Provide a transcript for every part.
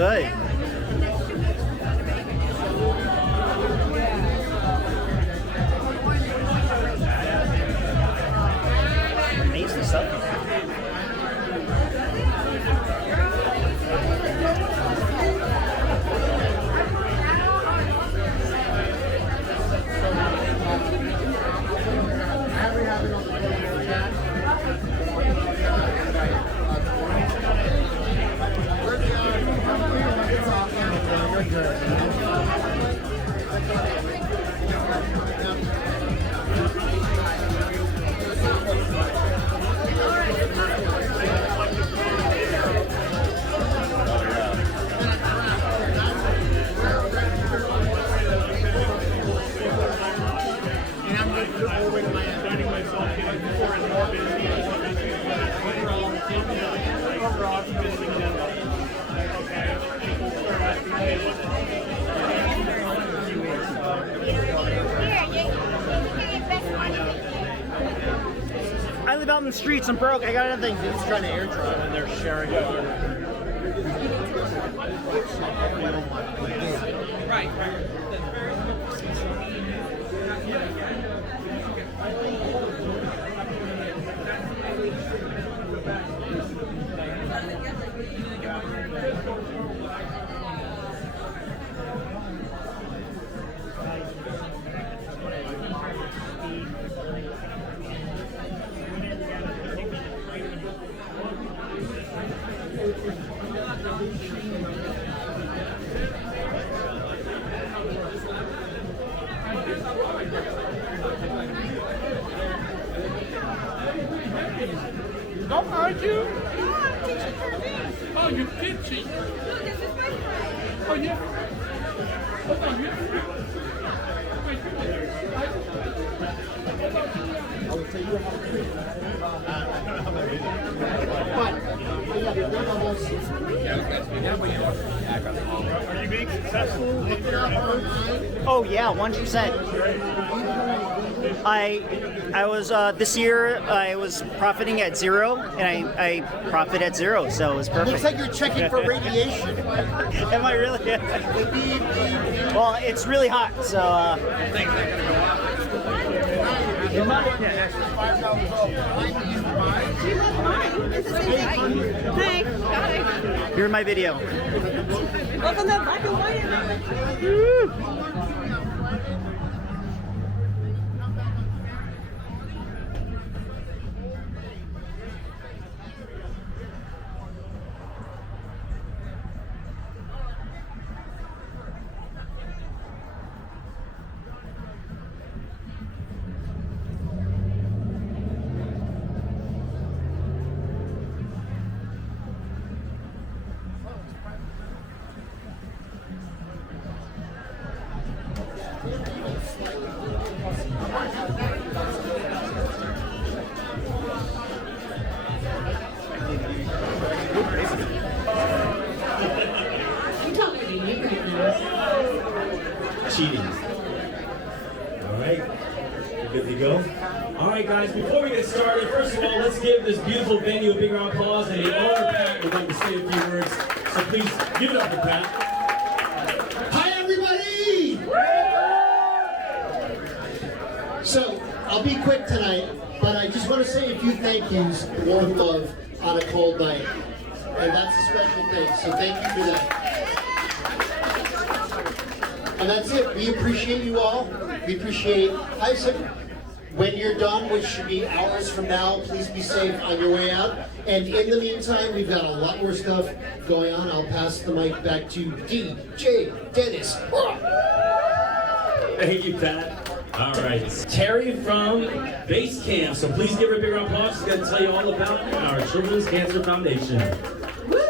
good. Amazing stuff. I live out in the streets. I'm broke. I got nothing. Dude's trying to airdrop and they're sharing it. Right. Don't hurt you. No, I'm teaching her this. Oh, you're teaching. Look, this is my friend. Oh, yeah. Hold on, yeah. I will tell you how to do it. Are you being successful with your efforts? Oh yeah, 100%. I was this year I was profiting at zero, and I profit at zero, so it was perfect. Looks like you're checking for radiation. Am I really? Well, it's really hot, so. Hi. Hi. You're in my video. Welcome to Black and White. Cheating. All right, we're good to go. All right, guys, before we get started, first of all, let's give this beautiful venue a big round of applause, and the owner, Pat, would like to say a few words. So please, give it up for Pat. Hi, everybody! So, I'll be quick tonight, but I just want to say a few thank yous, warm love on a cold night. And that's a special thing, so thank you for that. And that's it. We appreciate you all. We appreciate Isaac. When you're done, which should be hours from now, please be safe on your way out. And in the meantime, we've got a lot more stuff going on. I'll pass the mic back to DJ Dennis. Thank you, Pat. All right, Terry from Base Camp. So please give her a big round of applause. She's going to tell you all about our Children's Cancer Foundation. Woo!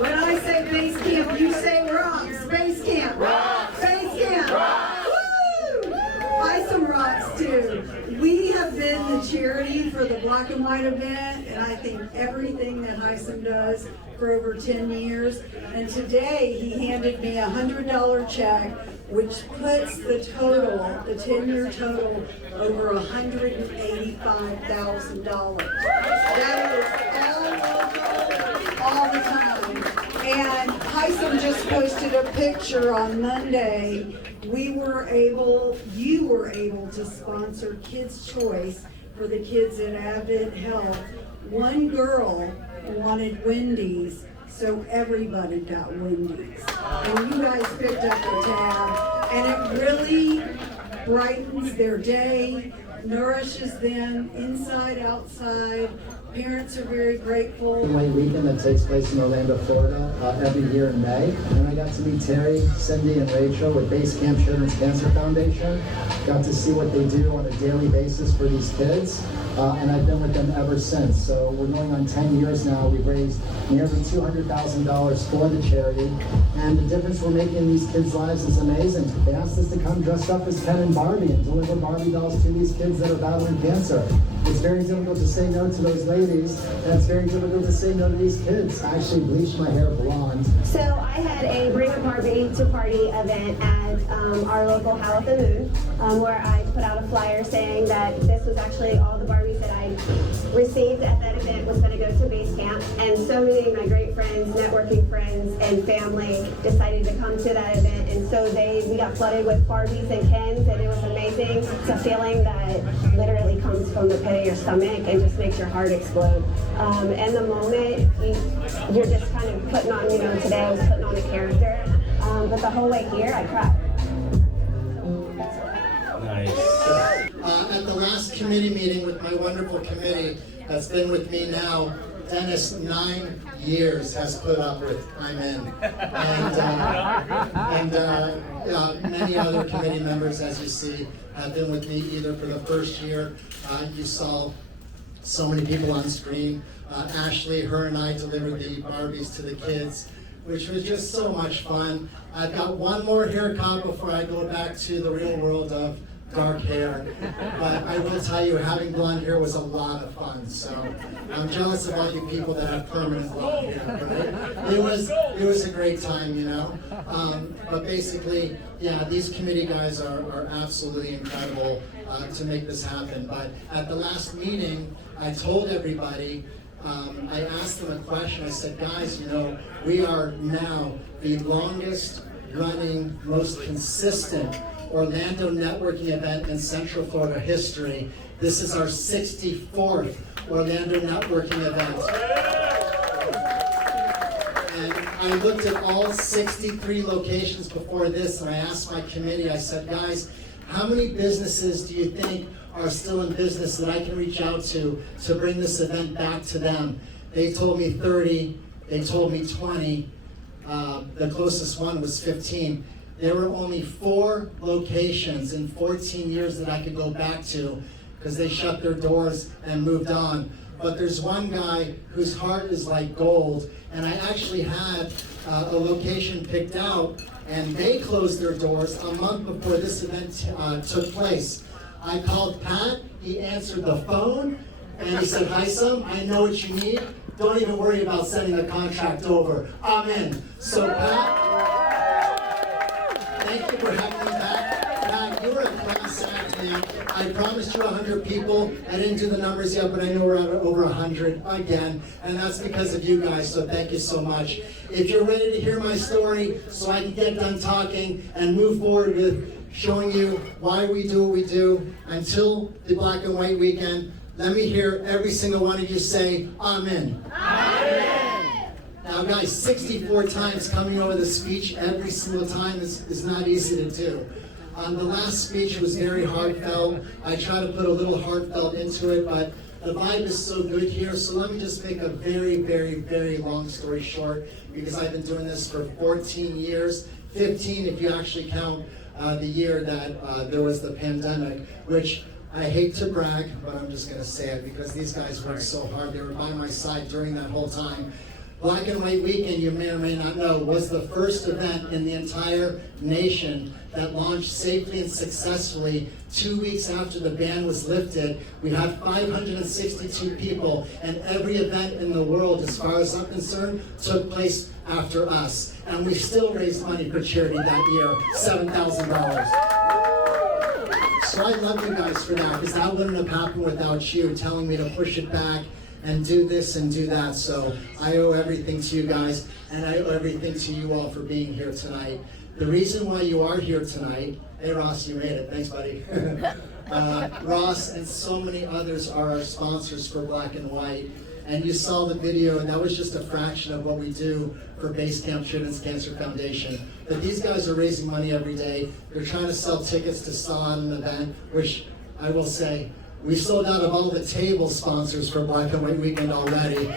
When I say base camp, you say rocks. Base camp. Rocks. Base camp. Rocks. Woo! Isom rocks too. We have been the charity for the Black and White event, and I think everything that Isom does for over 10 years. And today he handed me a $100 check, which puts the total, the 10-year total, over $185,000. That is all local, all the time. And Isom just posted a picture on Monday. You were able to sponsor Kids' Choice for the kids at Advent Health. One girl wanted Wendy's, so everybody got Wendy's. And you guys picked up the tab, and it really brightens their day, nourishes them inside, outside. Parents are very grateful. Weight weekend that takes place in Orlando, Florida, every year in May. And I got to meet Terry, Cindy, and Rachel with Base Camp Children's Cancer Foundation. Got to see what they do on a daily basis for these kids. And I've been with them ever since. So we're going on 10 years now. We've raised nearly $200,000 for the charity. And the difference we're making in these kids' lives is amazing. They asked us to come dressed up as Ken and Barbie and deliver Barbie dolls to these kids that are battling cancer. It's very difficult to say no to those ladies, and it's very difficult to say no to these kids. I actually bleached my hair blonde. So I had a Bring a Barbie to Party event at our local Howl at the Moon, where I put out a flyer saying that this was actually all the Barbies that I received at that event was going to go to base camp. And so many of my great friends, networking friends, and family decided to come to that event. And so we got flooded with Barbies and Kens, and it was amazing. It's a feeling that literally comes from the pit of your stomach and just makes your heart explode. And the moment you're just kind of putting on, today I was putting on a character, but the whole way here I cried. Nice. At the last committee meeting with my wonderful committee that's been with me now, Dennis, 9 years has put up with I'm in. And many other committee members, as you see, have been with me either for the first year. You saw so many people on screen. Ashley, her and I delivered the Barbies to the kids, which was just so much fun. I've got one more haircut before I go back to the real world of dark hair. But I will tell you, having blonde hair was a lot of fun. So I'm jealous of all you people that have permanent blonde hair, right? It was a great time, But basically, yeah, these committee guys are absolutely incredible to make this happen. But at the last meeting, I told everybody, I asked them a question. I said, guys, we are now the longest running, most consistent Orlando networking event in Central Florida history. This is our 64th Orlando networking event. And I looked at all 63 locations before this, and I asked my committee, I said, guys, how many businesses do you think are still in business that I can reach out to bring this event back to them? They told me 30, they told me 20, the closest one was 15. There were only 4 locations in 14 years that I could go back to because they shut their doors and moved on. But there's one guy whose heart is like gold, and I actually had a location picked out, and they closed their doors a month before this event took place. I called Pat, he answered the phone, and he said, hi, Sam, I know what you need. Don't even worry about sending the contract over. I'm in. So Pat, thank you for having me back. Pat, you were a class act, man. I promised you 100 people. I didn't do the numbers yet, but I know we're at over 100 again, and that's because of you guys, so thank you so much. If you're ready to hear my story so I can get done talking and move forward with showing you why we do what we do until the Black and White weekend, let me hear every single one of you say, Amen. Amen. Now guys, 64 times coming over the speech every single time is not easy to do. The last speech was very heartfelt. I try to put a little heartfelt into it, but the vibe is so good here. So let me just make a very, very, very long story short, because I've been doing this for 14 years, 15 if you actually count the year that there was the pandemic, which I hate to brag, but I'm just going to say it because these guys worked so hard. They were by my side during that whole time. Black and White Weekend, you may or may not know, was the first event in the entire nation that launched safely and successfully 2 weeks after the ban was lifted. We had 562 people, and every event in the world, as far as I'm concerned, took place after us. And we still raised money for charity that year, $7,000. So I love you guys for that, because that wouldn't have happened without you telling me to push it back and do this and do that. So I owe everything to you guys, and I owe everything to you all for being here tonight. The reason why you are here tonight, hey Ross, you made it, thanks buddy. Ross and so many others are our sponsors for Black and White. And you saw the video, and that was just a fraction of what we do for Base Camp Children's Cancer Foundation. But these guys are raising money every day. They're trying to sell tickets to sell on an event, which I will say, we sold out of all the table sponsors for Black and White Weekend already.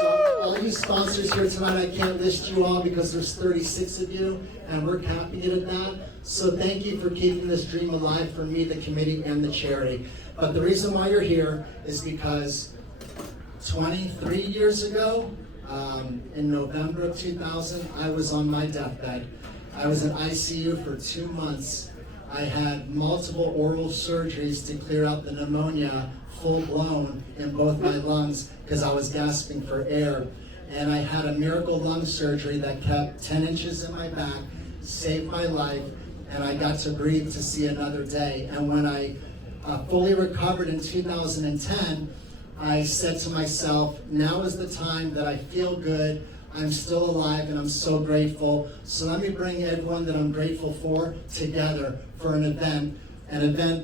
So all you sponsors here tonight, I can't list you all because there's 36 of you, and we're capping it at that. So thank you for keeping this dream alive for me, the committee, and the charity. But the reason why you're here is because 23 years ago, in November of 2000, I was on my deathbed. I was in ICU for 2 months. I had multiple oral surgeries to clear out the pneumonia full blown in both my lungs because I was gasping for air. And I had a miracle lung surgery that kept 10 inches in my back, saved my life, and I got to breathe to see another day. And when I fully recovered in 2010, I said to myself, now is the time that I feel good, I'm still alive, and I'm so grateful. So let me bring everyone that I'm grateful for together for an event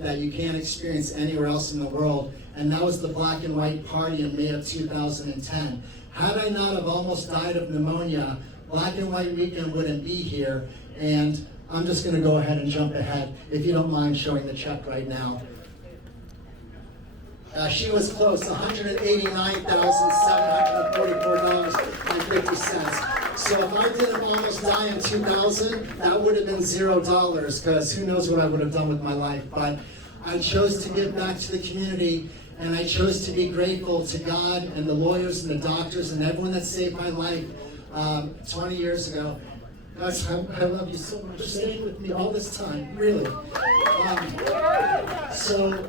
that you can't experience anywhere else in the world. And that was the Black and White Party in May of 2010. Had I not have almost died of pneumonia, Black and White Weekend wouldn't be here. And I'm just going to go ahead and jump ahead, if you don't mind showing the check right now. She was close, $189,744.50. So if I didn't almost die in 2000, that would have been $0, because who knows what I would have done with my life. But I chose to give back to the community, and I chose to be grateful to God and the lawyers and the doctors and everyone that saved my life 20 years ago. Guys, I love you so much. Staying with me all this time, really. So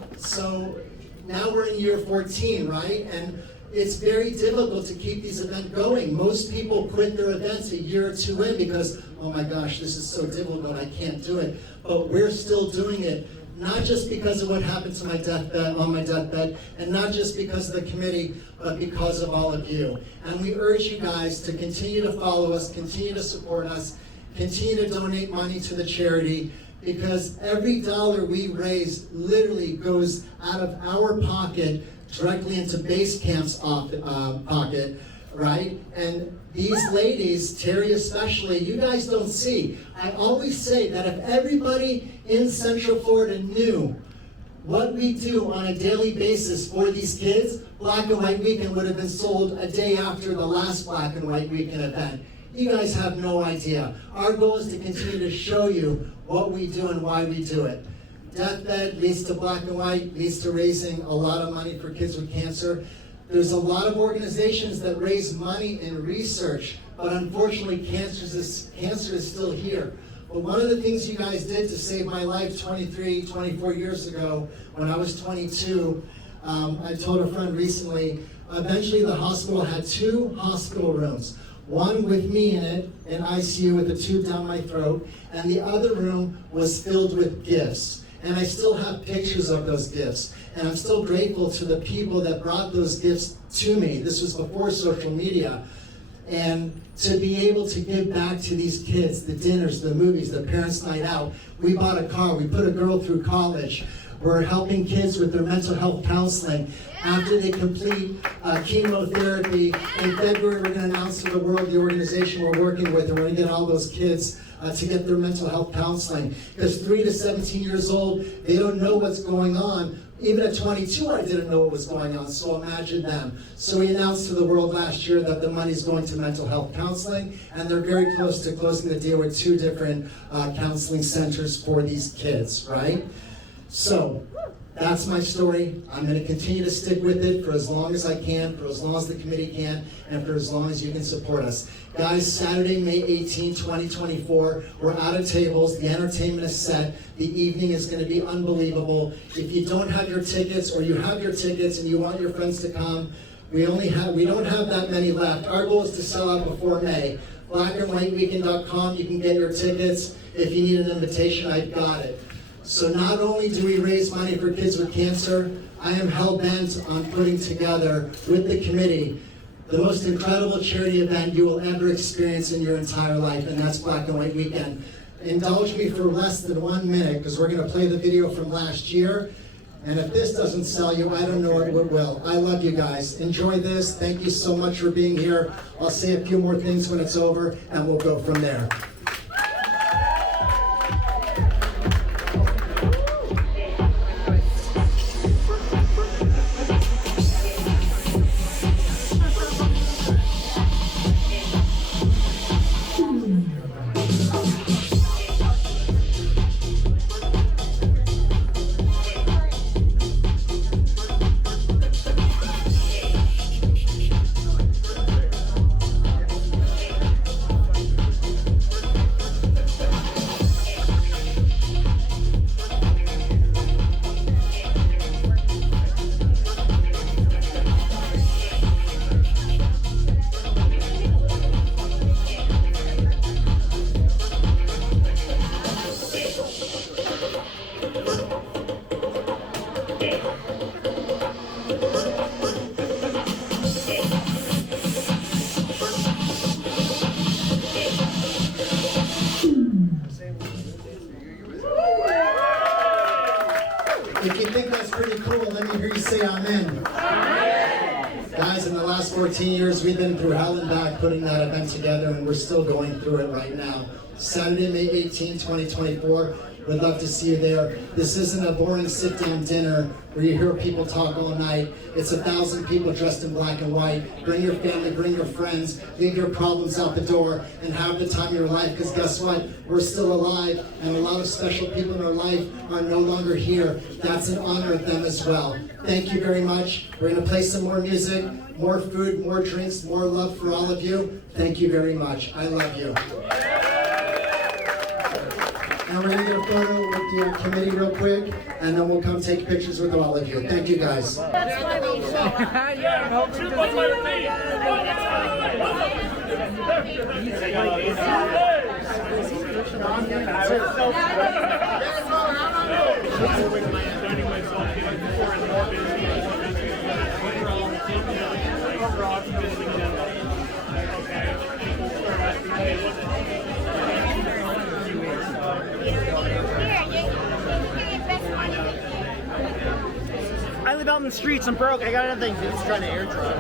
now we're in year 14, right? And it's very difficult to keep these events going. Most people quit their events a year or two in because, oh my gosh, this is so difficult, I can't do it. But we're still doing it, not just because of what happened to my deathbed, on my deathbed, and not just because of the committee, but because of all of you. And we urge you guys to continue to follow us, continue to support us, continue to donate money to the charity, because every dollar we raise literally goes out of our pocket directly into Base Camp's pocket, right? And these ladies, Terry especially, you guys don't see. I always say that if everybody in Central Florida knew what we do on a daily basis for these kids, Black and White Weekend would have been sold a day after the last Black and White Weekend event. You guys have no idea. Our goal is to continue to show you what we do and why we do it. Deathbed leads to Black and White, leads to raising a lot of money for kids with cancer. There's a lot of organizations that raise money in research, but unfortunately cancer is still here. But one of the things you guys did to save my life 24 years ago, when I was 22, I told a friend recently, eventually the hospital had 2 hospital rooms. One with me in it, in ICU with a tube down my throat, and the other room was filled with gifts. And I still have pictures of those gifts. And I'm still grateful to the people that brought those gifts to me. This was before social media. And to be able to give back to these kids, the dinners, the movies, the parents' night out. We bought a car, we put a girl through college. We're helping kids with their mental health counseling. After they complete chemotherapy, in February we're going to announce to the world the organization we're working with, and we're going to get all those kids to get their mental health counseling. Because 3 to 17 years old, they don't know what's going on. Even at 22, I didn't know what was going on, so imagine them. So we announced to the world last year that the money's going to mental health counseling, and they're very close to closing the deal with 2 different counseling centers for these kids, right? So that's my story. I'm going to continue to stick with it for as long as I can, for as long as the committee can, and for as long as you can support us. Guys, Saturday, May 18, 2024, we're out of tables. The entertainment is set. The evening is going to be unbelievable. If you don't have your tickets, or you have your tickets and you want your friends to come, we don't have that many left. Our goal is to sell out before May. blackandwhiteweekend.com, you can get your tickets. If you need an invitation, I've got it. So not only do we raise money for kids with cancer, I am hell-bent on putting together with the committee the most incredible charity event you will ever experience in your entire life, and that's Black and White Weekend. Indulge me for less than 1 minute, because we're going to play the video from last year, and if this doesn't sell you, I don't know what will. I love you guys. Enjoy this. Thank you so much for being here. I'll say a few more things when it's over, and we'll go from there. If you think that's pretty cool, let me hear you say amen. Guys, in the last 14 years, we've been through hell and back putting that event together, and we're still going through it right now. Saturday, May 18, 2024. We'd love to see you there. This isn't a boring sit-down dinner where you hear people talk all night. It's 1,000 people dressed in black and white. Bring your family, bring your friends, leave your problems out the door, and have the time of your life, because guess what? We're still alive, and a lot of special people in our life are no longer here. That's an honor of them as well. Thank you very much. We're going to play some more music, more food, more drinks, more love for all of you. Thank you very much. I love you. And we're going to get a photo with the committee real quick, and then we'll come take pictures with all of you. Thank you, guys. I live out in the streets. I'm broke. I got nothing. Dude's trying to airdrop.